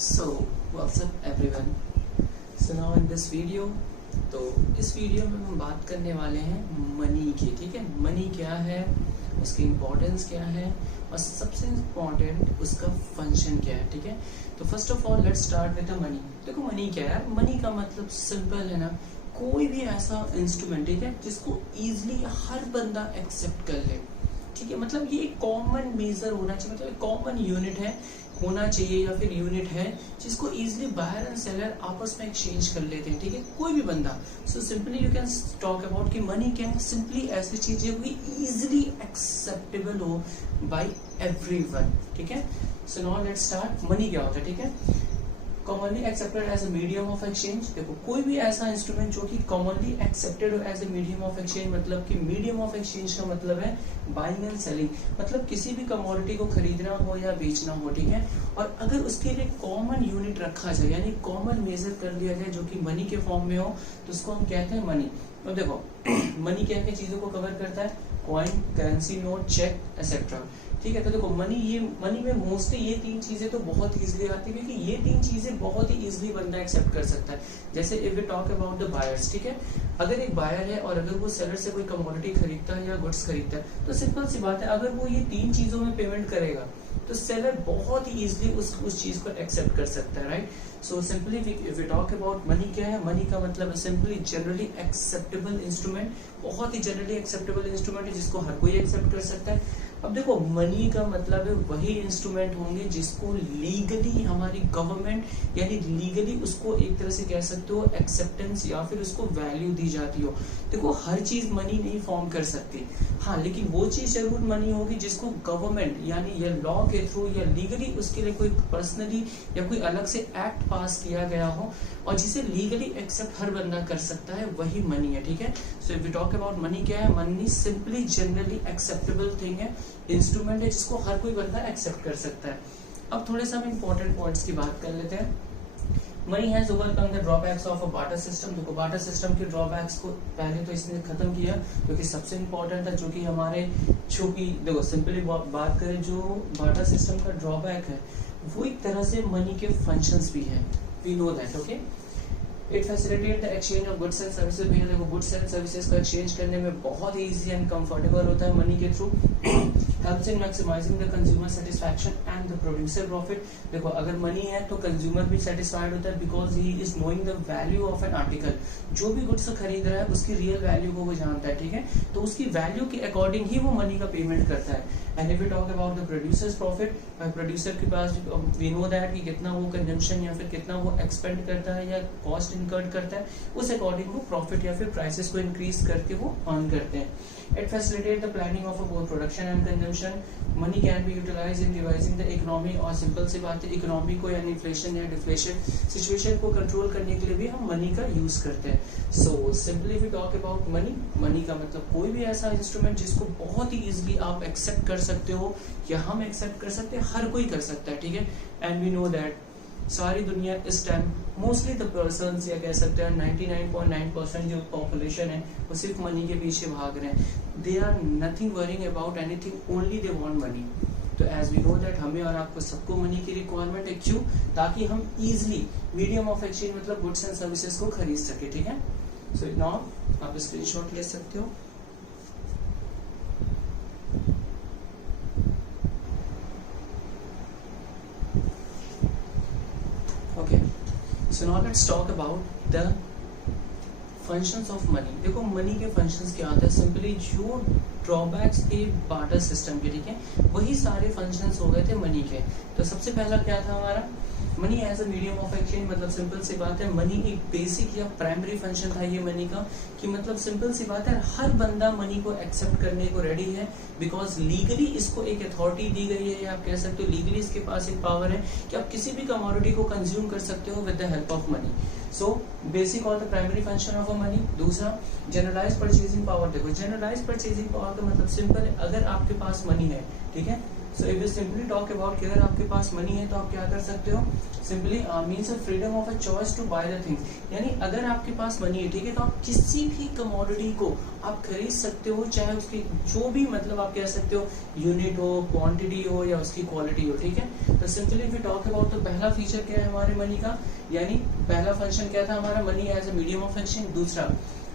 So what's up everyone? So now in this video, तो इस video में हम बात करने वाले हैं मनी की। ठीक है, मनी क्या है, उसकी इम्पोर्टेंस क्या है और सबसे इम्पोर्टेंट उसका फंक्शन क्या है। ठीक है, तो first of all let's start with the money. देखो मनी क्या है, मनी का मतलब सिंपल है ना, कोई भी ऐसा इंस्ट्रूमेंट, ठीक है, जिसको इजीली हर बंदा एक्सेप्ट कर ले। ठीक है, मतलब ये एक कॉमन मेजर होना चाहिए, मतलब एक कॉमन यूनिट है होना चाहिए या फिर यूनिट है जिसको इजीली बायर एंड सेलर आपस में एक्सचेंज कर लेते हैं। ठीक है, कोई भी बंदा। So simply you can talk about कि मनी क्या है, सिंपली ऐसी चीज है कोई इजीली एक्सेप्टेबल हो बाय एवरीवन। ठीक है, so now let's start. Money क्या होता है? ठीक है, commonly accepted as a medium of exchange. देखो कोई भी ऐसा इंस्ट्रूमेंट जो कि कॉमनली एक्सेप्टेड हो as a medium of exchange, मतलब कि मीडियम ऑफ एक्सचेंज का मतलब है बाइंग एंड सेलिंग, मतलब किसी भी कमोडिटी को खरीदना हो या बेचना हो। ठीक है, और अगर उसके लिए कॉमन यूनिट रखा जाए यानी कॉमन मेजर कर लिया जाए जो कि मनी के फॉर्म में हो, तो उसको हम कहते हैं मनी। तो देखो मनी क्या क्या चीजों को कवर करता है? Coin, currency note, cheque etcetera. ठीक है, तो देखो मनी में मोस्टली ये तीन चीजें तो बहुत इजीली आती है, क्योंकि ये तीन चीजें बहुत ही इजीली बंदा एक्सेप्ट कर सकता है। जैसे if we talk about the buyers, ठीक है, अगर एक बायर है और अगर वो सेलर से कोई कमोडिटी खरीदता है या गुड्स खरीदता है, तो सिंपल सी बात है, अगर वो ये तीन चीजों में पेमेंट करेगा तो सेलर बहुत ही इजीली उस चीज को एक्सेप्ट कर सकता है, right. So simply if we talk about money, क्या है? मनी का मतलब सिंपली जनरली एक्सेप्टेबल इंस्ट्रूमेंट, बहुत ही जनरली एक्सेप्टेबल इंस्ट्रूमेंट है जिसको हर कोई एक्सेप्ट कर सकता है। अब देखो मनी का मतलब है वही इंस्ट्रूमेंट होंगे जिसको लीगली हमारी गवर्नमेंट यानी लीगली उसको एक तरह से कह सकते हो एक्सेप्टेंस या फिर उसको वैल्यू दी जाती हो। देखो हर चीज मनी नहीं फॉर्म कर सकती, हाँ, लेकिन वो चीज जरूर मनी होगी जिसको गवर्नमेंट यानी या लॉ के थ्रू या लीगली उसके लिए कोई पर्सनली या कोई अलग से एक्ट पास किया गया हो और जिसे लीगली एक्सेप्ट हर बंदा कर सकता है, वही मनी है। ठीक है, so if we talk about money, क्या है? Money simply generally acceptable thing है, इंस्ट्रूमेंट है जिसको हर कोई बंदा एक्सेप्ट कर सकता है। अब थोड़े से हम इंपॉर्टेंट पॉइंट्स की बात कर लेते हैं। Money has overcome the drawbacks of a barter system. देखो बार्टर सिस्टम के ड्रॉबैक्स को पहले तो इसने खत्म किया, क्योंकि सबसे इंपॉर्टेंट था जो कि हमारे देखो सिंपली बात करें, जो बार्टर सिस्टम का ड्रॉबैक है वो एक तरह से मनी के फंक्शंस भी है, we know that. Okay, it facilitate the exchange of goods and services. भैया देखो गुड्स एंड सर्विसेज को एक्सचेंज करने में बहुत ही इजी एंड कंफर्टेबल होता है मनी के थ्रू। Helps in maximising the consumer satisfaction and the producer profit. देखो अगर मनी है तो कंज्यूमर भी सेटिस्फाइड होता है, because he is knowing the value of an article. जो भी गुड्स खरीद रहा है उसकी रियल वैल्यू को वो जानता है। ठीक है, तो उसकी वैल्यू के अकॉर्डिंग ही वो मनी का पेमेंट करता है। And if we talk about the producers profit, producer के पास वी नो दैट कि कितना वो कंजम्पशन या फिर कितना वो एक्सपेंड करता है या कॉस्ट इनकर्ड करता है, उस अकॉर्डिंग वो प्रॉफिट या फिर प्राइसेस को इंक्रीज करके वो अर्न करते हैं। It facilitates the planning of both production and consumption. Money can be utilized in revising the economy, और सिंपल सी बात है इकोनॉमी को यानी इन्फ्लेशन या डिफ्लेशन सिचुएशन को कंट्रोल करने के लिए भी हम मनी का यूज करते हैं। So simply we talk about money, money का मतलब कोई भी ऐसा इंस्ट्रूमेंट जिसको बहुत ही इजीली आप एक्सेप्ट कर सकते हो या हम एक्सेप्ट कर सकते हैं, हर कोई कर सकता है। ठीक है, एंड वी नो दैट सारी दुनिया इस टाइम मोस्टली द पर्सन्स या कह सकते हैं 99.9% जो पॉपुलेशन है वो सिर्फ मनी के पीछे भाग रहे हैं। They are nothing worrying about anything, only they want money. तो एज वी नो दैट हमें और आपको सबको मनी की रिक्वायरमेंट है, क्यों? ताकि हम इजिली मीडियम ऑफ एक्सचेंज मतलब गुड्स एंड सर्विसेज को खरीद सके। ठीक है, सो नाउ आप स्क्रीनशॉट ले सकते हो। So now let's talk about the functions of money. देखो मनी के फंक्शंस क्या होते हैं? सिंपली जो ड्रॉबैक्स थे बार्टर सिस्टम के, ठीक है, वही सारे फंक्शंस हो गए थे मनी के। तो सबसे पहला क्या था हमारा? Money as a medium of exchange, मतलब सिंपल सी बात है मनी एक बेसिक या प्राइमरी फंक्शन था ये मनी का, कि मतलब सिंपल सी बात है हर बंदा मनी को एक्सेप्ट करने को रेडी है, बिकॉज लीगली इसको एक अथॉरिटी दी गई है, या आप कह सकते हो लीगली इसके पास एक पावर है कि आप किसी भी कमोडिटी को कंज्यूम कर सकते हो with the help of money. So basic और the primary function of a money. दूसरा जनरलाइज परचेजिंग पावर। देखो जनरलाइज परचेजिंग पावर का मतलब सिंपल है, अगर आपके पास मनी है, ठीक है, so if you simply talk about कि अगर आपके पास मनी है तो आप क्या कर सकते हो, simply means freedom of a choice to buy the things, यानी अगर आपके पास मनी है, ठीक है, तो आप किसी भी कमोडिटी को आप खरीद सकते हो, चाहे उसकी जो भी मतलब आप कह सकते हो यूनिट हो, क्वांटिटी हो या उसकी क्वालिटी हो, ठीक है। तो simply if you talk about, तो पहला फीचर क्या है हमारे मनी का, यानी पहला फंक्शन क्या था हमारा, money as a medium of exchange. दूसरा,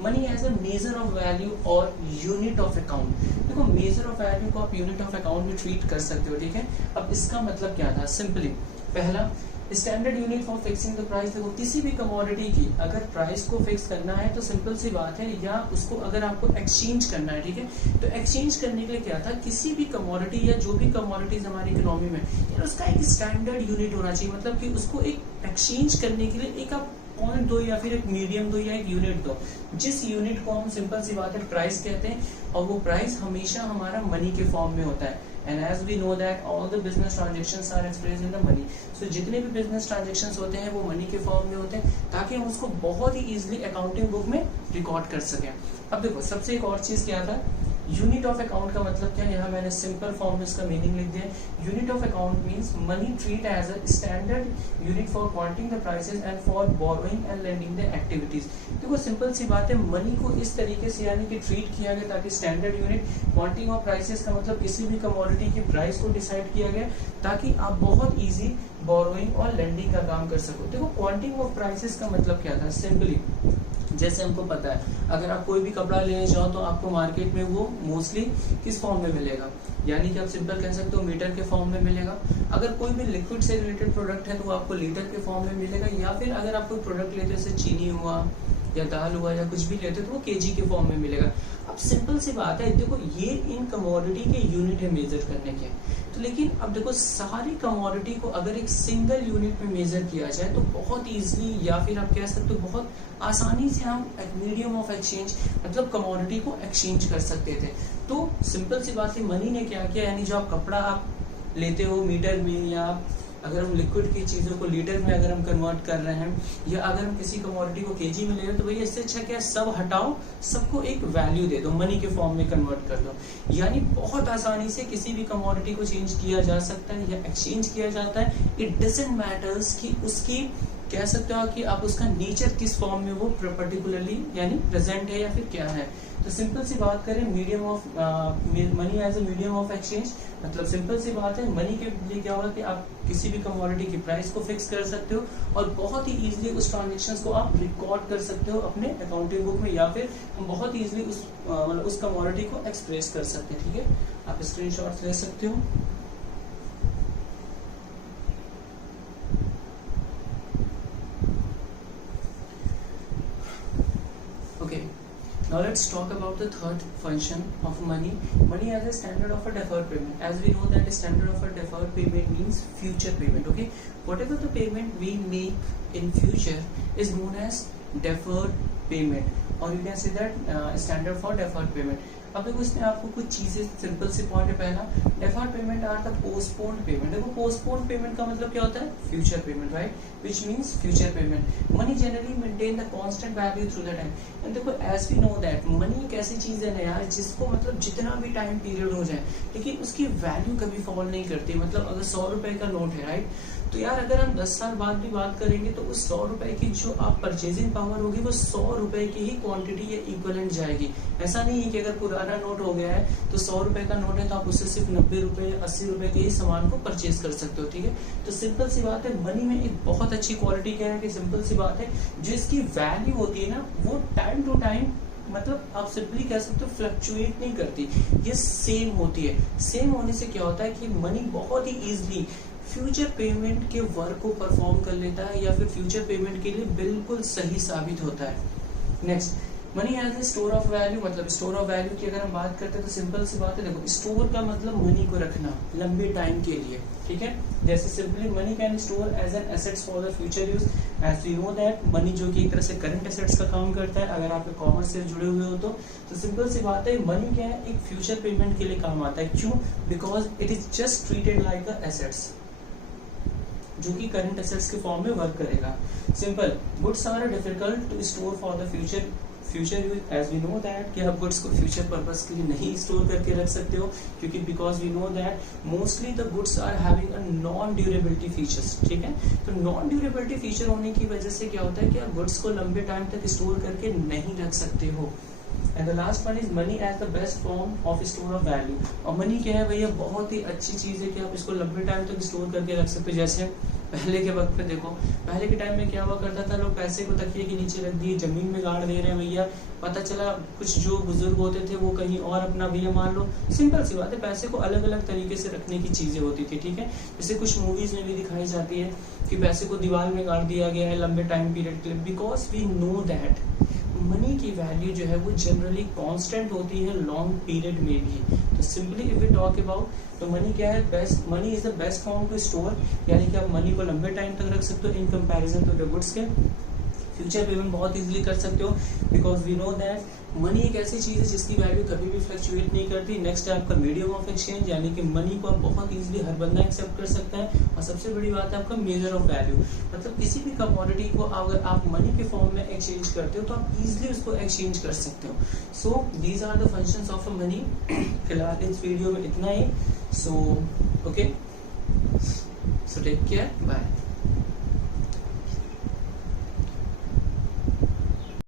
money as a measure of value और यूनिट ऑफ अकाउंट। देखो मेजर ऑफ वैल्यू को आप यूनिट ऑफ अकाउंट में ट्रीट कर सकते हो, ठीक है। अब इसका मतलब क्या था, सिंपली पहला standard unit for fixing the price. देखो किसी भी कमोडिटी की अगर प्राइस को फिक्स करना है तो सिंपल सी बात है, या उसको अगर आपको एक्सचेंज करना है, ठीक है, तो एक्सचेंज करने के लिए क्या था, किसी भी कमोडिटी या जो भी कमोडिटीज हमारी इकोनॉमी में, यार उसका एक स्टैंडर्ड यूनिट होना चाहिए, मतलब कि उसको एक एक्सचेंज करने के लिए एक आप पॉइंट दो या फिर एक मीडियम दो या एक यूनिट दो, जिस यूनिट को हम सिंपल सी बात है प्राइस कहते हैं, और वो प्राइस हमेशा हमारा मनी के फॉर्म में होता है। And as we know that all the business transactions are expressed in the money, so जितने भी business transactions होते हैं वो मनी के फॉर्म में होते हैं, ताकि हम उसको बहुत ही इजीली अकाउंटिंग बुक में रिकॉर्ड कर सकें। अब देखो सबसे एक और चीज क्या था, यूनिट ऑफ अकाउंट का मतलब क्या है, यहाँ मैंने सिंपल फॉर्म में इसका मीनिंग लिख दिया है। Unit of account means money treat as a standard unit for quanting the prices and for borrowing and lending the activities. देखो सिंपल सी बात है, मनी को इस तरीके से यानी कि ट्रीट किया गया ताकि स्टैंडर्ड यूनिट क्वांटिंग ऑफ प्राइसेस का मतलब किसी भी कमोडिटी की प्राइस को डिसाइड किया गया ताकि आप बहुत ईजी बोरोइंग और लेंडिंग का काम कर सको। देखो क्वांटिंग ऑफ प्राइसेस का मतलब क्या था, सिंपली जैसे हमको पता है अगर आप कोई भी कपड़ा लेने जाओ तो आपको मार्केट में वो मोस्टली किस फॉर्म में मिलेगा, यानी कि आप सिंपल कह सकते हो मीटर के फॉर्म में मिलेगा। अगर कोई भी लिक्विड से रिलेटेड प्रोडक्ट है तो वो आपको लीटर के फॉर्म में मिलेगा, या फिर अगर आप कोई प्रोडक्ट लेते हो जैसे चीनी हुआ या दाल हुआ या कुछ भी लेते हो तो वो केजी के फॉर्म में मिलेगा। अब सिंपल सी बात है, देखो ये इन कमोडिटी के यूनिट है मेजर करने के, तो लेकिन अब देखो सारी कमोडिटी को अगर एक सिंगल यूनिट में मेजर किया जाए तो बहुत इजीली या फिर आप कह सकते हो बहुत आसानी से हम मीडियम ऑफ एक्सचेंज मतलब कमोडिटी को एक्सचेंज कर सकते थे। तो सिंपल सी बात है, मनी ने क्या किया, यानी जो आप कपड़ा आप लेते हो मीटर में, या अगर हम लिक्विड की चीजों को लीटर में अगर हम कन्वर्ट कर रहे हैं, या अगर हम किसी कमोडिटी को केजी में ले रहे हैं, तो भैया इससे अच्छा क्या, सब हटाओ, सबको एक वैल्यू दे दो, मनी के फॉर्म में कन्वर्ट कर दो। यानी बहुत आसानी से किसी भी कमोडिटी को चेंज किया जा सकता है या एक्सचेंज किया जाता है। इट डजंट मैटर्स कि उसकी कह सकते हो कि आप उसका नेचर किस फॉर्म में वो पर्टिकुलरली यानी प्रेजेंट है या फिर क्या है। तो सिंपल सी बात करें, medium of money as a medium of exchange, मतलब सिंपल सी बात है, मनी के लिए क्या होगा कि आप किसी भी कमोडिटी की प्राइस को फिक्स कर सकते हो और बहुत ही इजीली उस ट्रांजेक्शन्स को आप रिकॉर्ड कर सकते हो अपने अकाउंटिंग बुक में, या फिर हम बहुत इजीली उस कमोडिटी को एक्सप्रेस कर सकते हैं। ठीक है, आप स्क्रीनशॉट्स ले सकते हो। Okay, now let's talk about the third function of money. Money as a standard of a deferred payment. As we know that a standard of a deferred payment means future payment. Okay, whatever the payment we make in future is known as deferred payment, or you can say that standard for deferred payment. अब देखो इसमें आपको कुछ चीजें simple से point है। पहला, deferred payment or the postponed payment. देखो पोस्टपोन्ड पेमेंट का मतलब क्या होता है, future payment, right, which means future payment. Money generally maintain the constant value through the time. And देखो as we know that money एक ऐसी चीज है ना यार, जिसको मतलब जितना भी टाइम पीरियड हो जाए लेकिन उसकी वैल्यू कभी फॉल नहीं करती। मतलब अगर 100 रुपए का नोट है, राइट, तो यार अगर हम 10 साल बाद भी बात करेंगे तो उस 100 रुपए की जो आप परचेजिंग पावर होगी वो 100 रुपए की ही क्वांटिटी या इक्विवेलेंट जाएगी। ऐसा नहीं है कि अगर पुराना नोट हो गया है तो 100 रुपए का नोट है तो आप उससे सिर्फ 90 रुपए 80 रुपए के ही सामान को परचेज कर सकते हो। ठीक है, तो सिंपल सी बात है, मनी में एक बहुत अच्छी क्वालिटी क्या है कि सिंपल सी बात है, जो इसकी वैल्यू होती है ना वो टाइम टू टाइम मतलब आप सिंपली कह सकते हो फ्लक्चुएट नहीं करती, ये सेम होती है। सेम होने से क्या होता है कि मनी बहुत ही इजीली फ्यूचर पेमेंट के वर्क को परफॉर्म कर लेता है या फिर फ्यूचर पेमेंट के लिए बिल्कुल सही साबित होता है। Next, money as a store of value. मतलब स्टोर ऑफ वैल्यू की अगर हम बात करते हैं तो सिंपल सी बात है, देखो स्टोर का मतलब मनी को रखना लंबे टाइम के लिए। ठीक है, जैसे simply money can store as an assets for the future use. As we know that money जो कि एक तरह से करंट एसेट्स का काम करता है, अगर आप कॉमर्स से जुड़े हुए हो तो सिंपल सी बात है, मनी क्या है, एक फ्यूचर पेमेंट के लिए काम आता है। क्यों? Because it is just treated like a assets, जो कि करंट एसेट्स के फॉर्म में वर्क करेगा। Simple, goods are difficult to store for the future future use, as we know that कि आप गुड्स को फ्यूचर पर्पस के लिए नहीं स्टोर करके रख सकते हो, क्योंकि because we know that mostly the goods are having a non durability features, ठीक है। तो नॉन ड्यूरेबिलिटी फीचर होने की वजह से क्या होता है कि आप गुड्स को लंबे टाइम तक स्टोर करके नहीं रख सकते हो। And the last one is money as the best form of store of value. और मनी क्या है भैया, बहुत ही अच्छी चीज है कि आप इसको लंबे टाइम तक स्टोर करके रख सकते हो। जैसे पहले के वक्त में देखो, पहले के टाइम में क्या हुआ करता था, लोग पैसे को तकिए के नीचे रख दिए, जमीन में गाड़ दे रहे हैं भैया, पता चला कुछ जो बुजुर्ग होते थे वो कहीं और अपना भैया मान लो, सिंपल सी बात है, पैसे को अलग अलग तरीके से रखने की चीजें होती थी, ठीक है। जैसे कुछ मूवीज में भी दिखाई जाती है कि पैसे को दीवार में गाड़ दिया गया है लंबे टाइम पीरियड के लिए, because we know that money की वैल्यू जो है वो जनरली कांस्टेंट होती है लॉन्ग पीरियड में भी। तो simply if we talk about, तो मनी क्या है, best, money is the best form to store, यानी कि आप मनी को लंबे टाइम तक रख सकते हो in comparison to the goods के। फ्यूचर पेमेंट बहुत इजीली कर सकते हो, because we know that money एक ऐसी चीज है जिसकी वैल्यू कभी भी फ्लक्चुएट नहीं करती। नेक्स्ट है आपका मीडियम ऑफ एक्सचेंज, यानी कि मनी को आप बहुत इजीली हर बंदा एक्सेप्ट कर सकता है। और सबसे बड़ी बात है आपका मेजर ऑफ वैल्यू, मतलब किसी भी कमोडिटी को अगर आप मनी के फॉर्म में एक्सचेंज करते हो तो आप इजीली उसको एक्सचेंज कर सकते हो। So these are the functions of a money. फिलहाल इस वीडियो में इतना ही। So okay, so take care, bye.